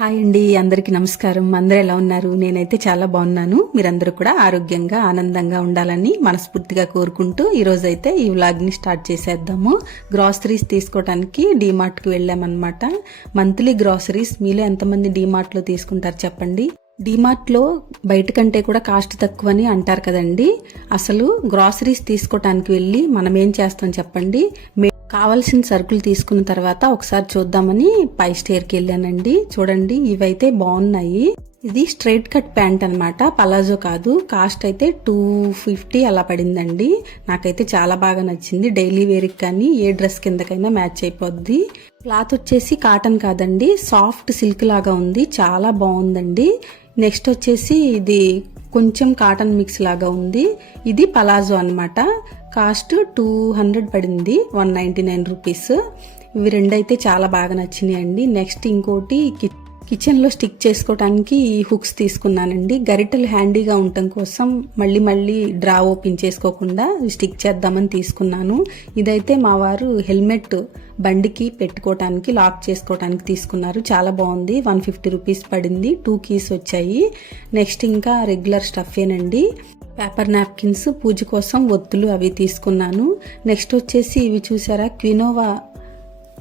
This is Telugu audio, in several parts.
హాయ్ అండి, అందరికీ నమస్కారం. అందరూ ఎలా ఉన్నారు? నేనైతే చాలా బాగున్నాను. మీరందరూ కూడా ఆరోగ్యంగా ఆనందంగా ఉండాలని మనస్ఫూర్తిగా కోరుకుంటూ ఈరోజైతే ఈ వ్లాగ్ని స్టార్ట్ చేసేద్దాము. గ్రాసరీస్ తీసుకోవడానికి డీమార్ట్కి వెళ్ళామన్నమాట. మంత్లీ గ్రాసరీస్ మీలో ఎంతమంది డీమార్ట్లో తీసుకుంటారు చెప్పండి. డీమార్ట్లో బయట కంటే కూడా కాస్ట్ తక్కువని అంటారు కదండి. అసలు గ్రాసరీస్ తీసుకోవటానికి వెళ్ళి మనం ఏం చేస్తాం చెప్పండి. కావాల్సిన సరుకులు తీసుకున్న తర్వాత ఒకసారి చూద్దామని పై స్టేర్కి వెళ్ళానండి. చూడండి, ఇవైతే బాగున్నాయి. ఇది స్ట్రైట్ కట్ ప్యాంట్ అనమాట, పలాజో కాదు. కాస్ట్ అయితే 250 అలా పడిందండి. నాకైతే చాలా బాగా నచ్చింది. డైలీ వేర్కి కానీ ఏ డ్రెస్ కిందకైనా మ్యాచ్ అయిపోద్ది. క్లాత్ వచ్చేసి కాటన్ కాదండి, సాఫ్ట్ సిల్క్ లాగా ఉంది. చాలా బాగుందండి. నెక్స్ట్ వచ్చేసి ఇది కొంచెం కాటన్ మిక్స్ లాగా ఉంది. ఇది పలాజో అనమాట. కాస్ట్ 200 పడింది, 199 రూపీస్. ఇవి రెండైతే చాలా బాగా నచ్చినాయి అండి. నెక్స్ట్ ఇంకోటి కిచెన్లో స్టిక్ చేసుకోవడానికి ఈ హుక్స్ తీసుకున్నానండి. గరిటెలు హ్యాండీగా ఉండటం కోసం మళ్ళీ డ్రా ఓపెన్ చేసుకోకుండా స్టిక్ చేద్దామని తీసుకున్నాను. ఇదైతే మా వారు హెల్మెట్ బండికి పెట్టుకోవటానికి లాక్ చేసుకోవటానికి తీసుకున్నారు. చాలా బాగుంది. 150 రూపీస్ పడింది. 2 కీస్ వచ్చాయి. నెక్స్ట్ ఇంకా రెగ్యులర్ స్టఫేనండి. పేపర్ నాప్కిన్స్, పూజ కోసం ఒత్తులు అవి తీసుకున్నాను. నెక్స్ట్ వచ్చేసి ఇవి చూసారా,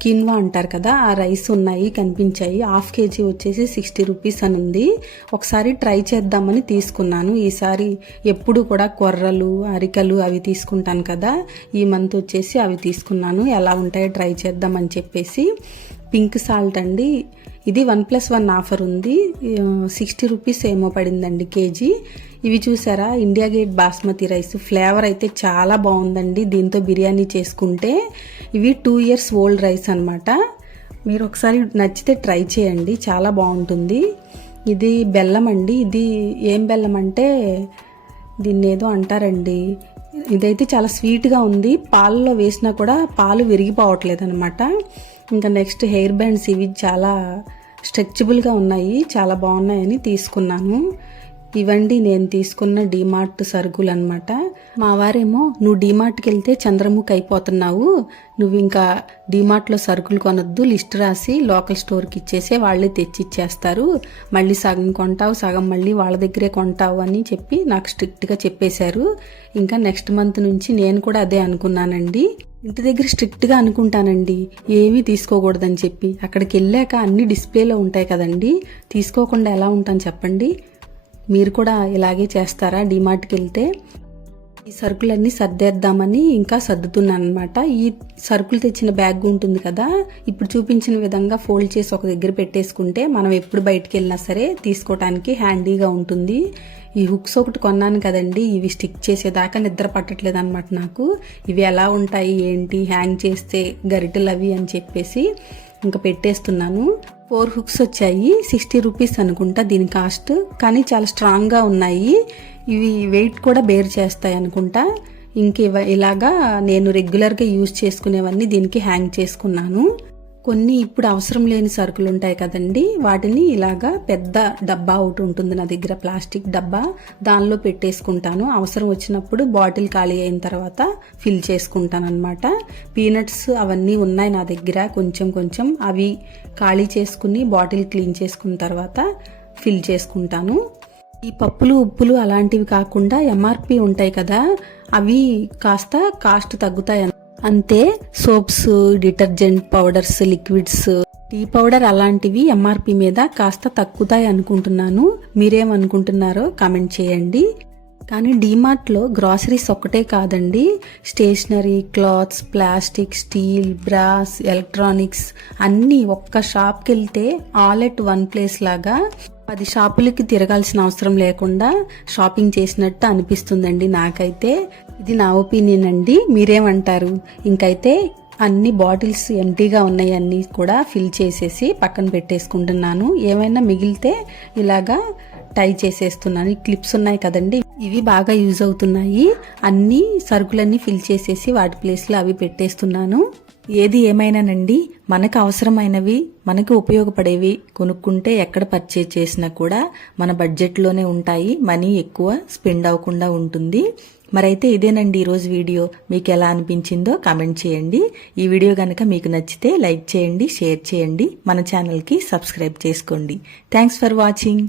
కిన్వా అంటారు కదా, ఆ రైస్ ఉన్నాయి, కనిపించాయి. 1/2 kg వచ్చేసి 60 రూపీస్ అని ఉంది. ఒకసారి ట్రై చేద్దామని తీసుకున్నాను. ఈసారి ఎప్పుడు కూడా కొర్రలు, అరికలు అవి తీసుకుంటాను కదా, ఈ మంత్ వచ్చేసి అవి తీసుకున్నాను. ఎలా ఉంటాయో ట్రై చేద్దామని చెప్పేసి. పింక్ సాల్ట్ అండి, ఇది 1+1 ఆఫర్ ఉంది. 60 రూపీస్ ఏమో పడిందండి కేజీ. ఇవి చూసారా, India gate basmati rice. Flavour అయితే చాలా బాగుందండి. దీంతో బిర్యానీ చేసుకుంటే. ఇవి 2 years ఓల్డ్ రైస్ అనమాట. మీరు ఒకసారి నచ్చితే ట్రై చేయండి, చాలా బాగుంటుంది. ఇది బెల్లం అండి. ఇది ఏం బెల్లం అంటే దీన్ని ఏదో అంటారండి. ఇదైతే చాలా స్వీట్గా ఉంది. పాలలో వేసినా కూడా పాలు విరిగిపోవట్లేదు అనమాట. ఇంకా నెక్స్ట్ హెయిర్ బ్యాండ్స్, ఇవి చాలా స్ట్రెచబుల్గా ఉన్నాయి, చాలా బాగున్నాయని తీసుకున్నాను. ఇవండి నేను తీసుకున్న డీమార్ట్ సరుకులు అనమాట. మా వారేమో, నువ్వు డీమార్ట్కి వెళ్తే చంద్రముఖి అయిపోతున్నావు, నువ్వు ఇంకా డీమార్ట్లో సరుకులు కొనొద్దు, లిస్ట్ రాసి లోకల్ స్టోర్కి ఇచ్చేసే, వాళ్ళే తెచ్చిచ్చేస్తారు, మళ్ళీ సగం కొంటావు, సగం మళ్ళీ వాళ్ళ దగ్గరే కొంటావు అని చెప్పి నాకు స్ట్రిక్ట్గా చెప్పేశారు. ఇంకా నెక్స్ట్ మంత్ నుంచి నేను కూడా అదే అనుకున్నానండి. ఇంటి దగ్గర స్ట్రిక్ట్గా అనుకుంటానండి, ఏమీ తీసుకోకూడదని చెప్పి. అక్కడికి వెళ్ళాక అన్ని డిస్ప్లేలో ఉంటాయి కదండి, తీసుకోకుండా ఎలా ఉంటాను చెప్పండి. మీరు కూడా ఇలాగే చేస్తారా డీమార్ట్కి వెళ్తే? ఈ సరుకులన్నీ సర్దేద్దామని ఇంకా సర్దుతున్నాను అనమాట. ఈ సరుకులు తెచ్చిన బ్యాగ్ ఉంటుంది కదా, ఇప్పుడు చూపించిన విధంగా ఫోల్డ్ చేసి ఒక దగ్గర పెట్టేసుకుంటే మనం ఎప్పుడు బయటికి వెళ్ళినా సరే తీసుకోవటానికి హ్యాండీగా ఉంటుంది. ఈ హుక్స్ ఒకటి కొన్నాను కదండి, ఇవి స్టిక్ చేసేదాకా నిద్ర పట్టట్లేదు అనమాట నాకు. ఇవి ఎలా ఉంటాయి ఏంటి, హ్యాంగ్ చేస్తే గరిటెలు అవి అని చెప్పేసి ఇంకా పెట్టేస్తున్నాను. 4 హుక్స్ వచ్చాయి. 60 రూపీస్ అనుకుంటా దీని కాస్ట్. కానీ చాలా స్ట్రాంగ్గా ఉన్నాయి. ఇవి వెయిట్ కూడా బేర్ చేస్తాయి అనుకుంటా. ఇంక ఇలాగా నేను రెగ్యులర్గా యూజ్ చేసుకునేవన్నీ దీనికి హ్యాంగ్ చేసుకున్నాను. కొన్ని ఇప్పుడు అవసరం లేని సరుకులు ఉంటాయి కదండి, వాటిని ఇలాగా పెద్ద డబ్బా ఒకటి ఉంటుంది నా దగ్గర, ప్లాస్టిక్ డబ్బా, దానిలో పెట్టేసుకుంటాను. అవసరం వచ్చినప్పుడు బాటిల్ ఖాళీ అయిన తర్వాత ఫిల్ చేసుకుంటాను అనమాట. పీనట్స్ అవన్నీ ఉన్నాయి నా దగ్గర, కొంచెం అవి ఖాళీ చేసుకుని బాటిల్ క్లీన్ చేసుకున్న తర్వాత ఫిల్ చేసుకుంటాను. ఈ పప్పులు, ఉప్పులు అలాంటివి కాకుండా ఎంఆర్పి ఉంటాయి కదా, అవి కాస్త కాస్ట్ తగ్గుతాయి అంతే. Soaps, detergent powders, liquids, tea powder అలాంటివి ఎంఆర్పి మీద కాస్త తగ్గుతాయి అనుకుంటున్నాను. మీరేమనుకుంటున్నారో కామెంట్ చేయండి. కానీ డీమార్ట్లో గ్రాసరీస్ ఒక్కటే కాదండి, stationery, clothes, plastic, steel, brass, electronics అన్నీ ఒక్క షాప్కి వెళ్తే ఆల్ ఎట్ వన్ ప్లేస్ లాగా 10 షాపులకి తిరగాల్సిన అవసరం లేకుండా షాపింగ్ చేసినట్టు అనిపిస్తుందండి నాకైతే. ఇది నా ఒపీనియన్ అండి, మీరేమంటారు? ఇంకైతే అన్ని బాటిల్స్ ఎంటీగా ఉన్నాయి, అన్నీ కూడా ఫిల్ చేసేసి పక్కన పెట్టేసుకుంటున్నాను. ఏమైనా మిగిలితే ఇలాగా టై చేసేస్తున్నాను. ఈ క్లిప్స్ ఉన్నాయి కదండి, ఇవి బాగా యూజ్ అవుతున్నాయి. అన్ని సరుకులన్నీ ఫిల్ చేసేసి వాటి ప్లేస్లో అవి పెట్టేస్తున్నాను. ఏది ఏమైనానండి, మనకు అవసరమైనవి, మనకు ఉపయోగపడేవి కొనుక్కుంటే ఎక్కడ పర్చేజ్ చేసినా కూడా మన బడ్జెట్లోనే ఉంటాయి. మనీ ఎక్కువ స్పెండ్ అవ్వకుండా ఉంటుంది. మరైతే ఇదేనండి ఈరోజు వీడియో. మీకు ఎలా అనిపించిందో కామెంట్ చేయండి. ఈ వీడియో కనుక మీకు నచ్చితే లైక్ చేయండి, షేర్ చేయండి, మన ఛానల్కి సబ్స్క్రైబ్ చేసుకోండి. Thanks for watching.